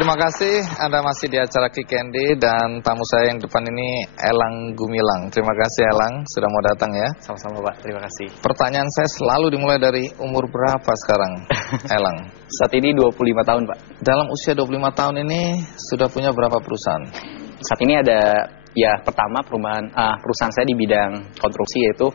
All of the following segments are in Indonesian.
Terima kasih Anda masih di acara Kick Candy dan tamu saya yang depan ini Elang Gumilang. Terima kasih Elang sudah mau datang ya. Sama-sama Pak, terima kasih. Pertanyaan saya selalu dimulai dari umur berapa sekarang Elang? Saat ini 25 tahun Pak. Dalam usia 25 tahun ini sudah punya berapa perusahaan? Saat ini ada, ya pertama perusahaan saya di bidang konstruksi, yaitu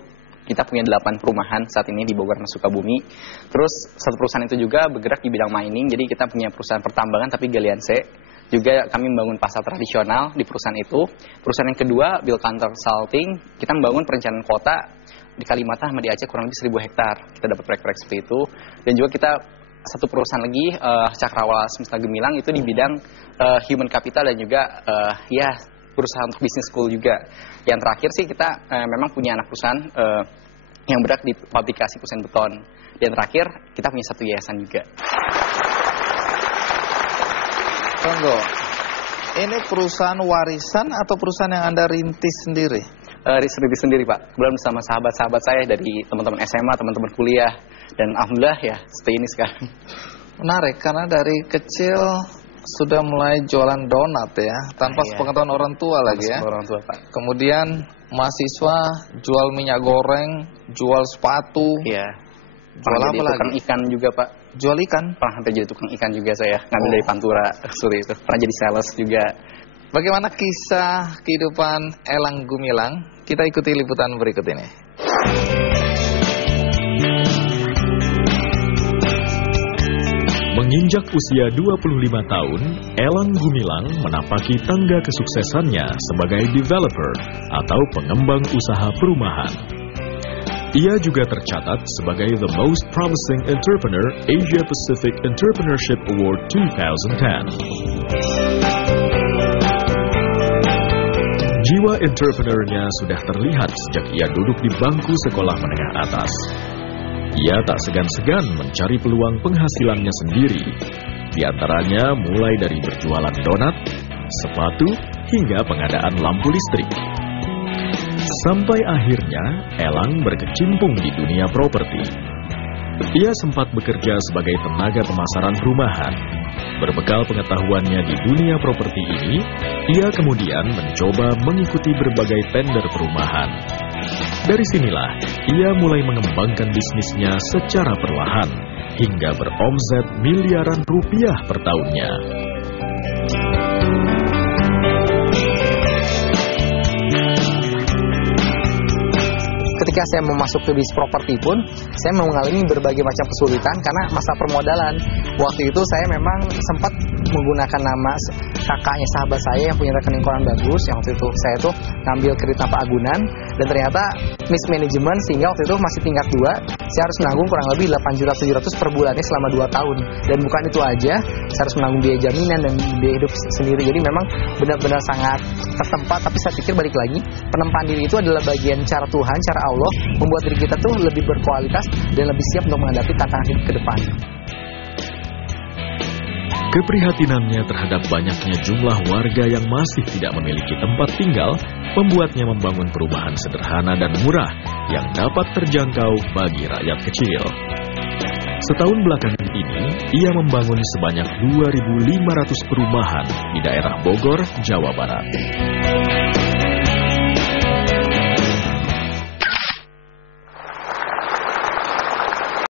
kita punya 8 perumahan saat ini di Bogor dan Sukabumi. Terus satu perusahaan itu juga bergerak di bidang mining, jadi kita punya perusahaan pertambangan tapi galian C. Juga kami membangun pasar tradisional di perusahaan itu. Perusahaan yang kedua, Bilkan Consulting, kita membangun perencanaan kota di Kalimantan sama di Aceh kurang lebih 1.000 hektar. Kita dapat proyek-proyek seperti itu. Dan juga kita satu perusahaan lagi, Cakrawala Semesta Gemilang, itu di bidang human capital dan juga perusahaan untuk business school juga. Yang terakhir sih kita memang punya anak perusahaan yang bergerak di fabrikasi kusen beton. Dan terakhir kita punya satu yayasan juga. Tunggu, ini perusahaan warisan atau perusahaan yang Anda rintis sendiri? Rintis sendiri Pak. Kebetulan bersama sahabat-sahabat saya dari teman-teman SMA, teman-teman kuliah. Dan alhamdulillah ya stay ini sekarang. Menarik karena dari kecil sudah mulai jualan donat ya, tanpa sepengetahuan orang tua lagi ya. Orang tua Pak. Kemudian mahasiswa jual minyak goreng, jual sepatu. Iya. Jual apa lagi? Tukang ikan juga Pak. Jual ikan? Pernah hampir jadi tukang ikan juga saya, ngambil dari Pantura Suri itu. Pernah jadi sales juga. Bagaimana kisah kehidupan Elang Gumilang? Kita ikuti liputan berikut ini. Menginjak usia 25 tahun, Elang Gumilang menapaki tangga kesuksesannya sebagai developer atau pengembang usaha perumahan. Ia juga tercatat sebagai The Most Promising Entrepreneur Asia Pacific Entrepreneurship Award 2010. Jiwa entrepreneurnya sudah terlihat sejak ia duduk di bangku sekolah menengah atas. Ia tak segan-segan mencari peluang penghasilannya sendiri, di antaranya mulai dari berjualan donat, sepatu, hingga pengadaan lampu listrik. Sampai akhirnya, Elang berkecimpung di dunia properti. Ia sempat bekerja sebagai tenaga pemasaran perumahan. Berbekal pengetahuannya di dunia properti ini, ia kemudian mencoba mengikuti berbagai tender perumahan. Dari sinilah, ia mulai mengembangkan bisnisnya secara perlahan, hingga beromset miliaran rupiah per tahunnya. Ketika saya mau masuk ke bisnis properti pun, saya mengalami berbagai macam kesulitan karena masa permodalan. Waktu itu saya memang sempat menggunakan nama kakaknya sahabat saya yang punya rekening koran bagus. Yang waktu itu saya tuh ngambil kredit tanpa agunan dan ternyata mismanagement sehingga waktu itu masih tingkat 2. Saya harus menanggung kurang lebih 8.700.000 per bulannya selama 2 tahun. Dan bukan itu aja, saya harus menanggung biaya jaminan dan biaya hidup sendiri. Jadi memang benar-benar sangat tertempat. Tapi saya pikir balik lagi, penempaan diri itu adalah bagian cara Tuhan, cara Allah membuat diri kita tuh lebih berkualitas dan lebih siap untuk menghadapi tantangan hidup ke depan. Keprihatinannya terhadap banyaknya jumlah warga yang masih tidak memiliki tempat tinggal membuatnya membangun perumahan sederhana dan murah yang dapat terjangkau bagi rakyat kecil. Setahun belakangan ini, ia membangun sebanyak 2.500 perumahan di daerah Bogor, Jawa Barat.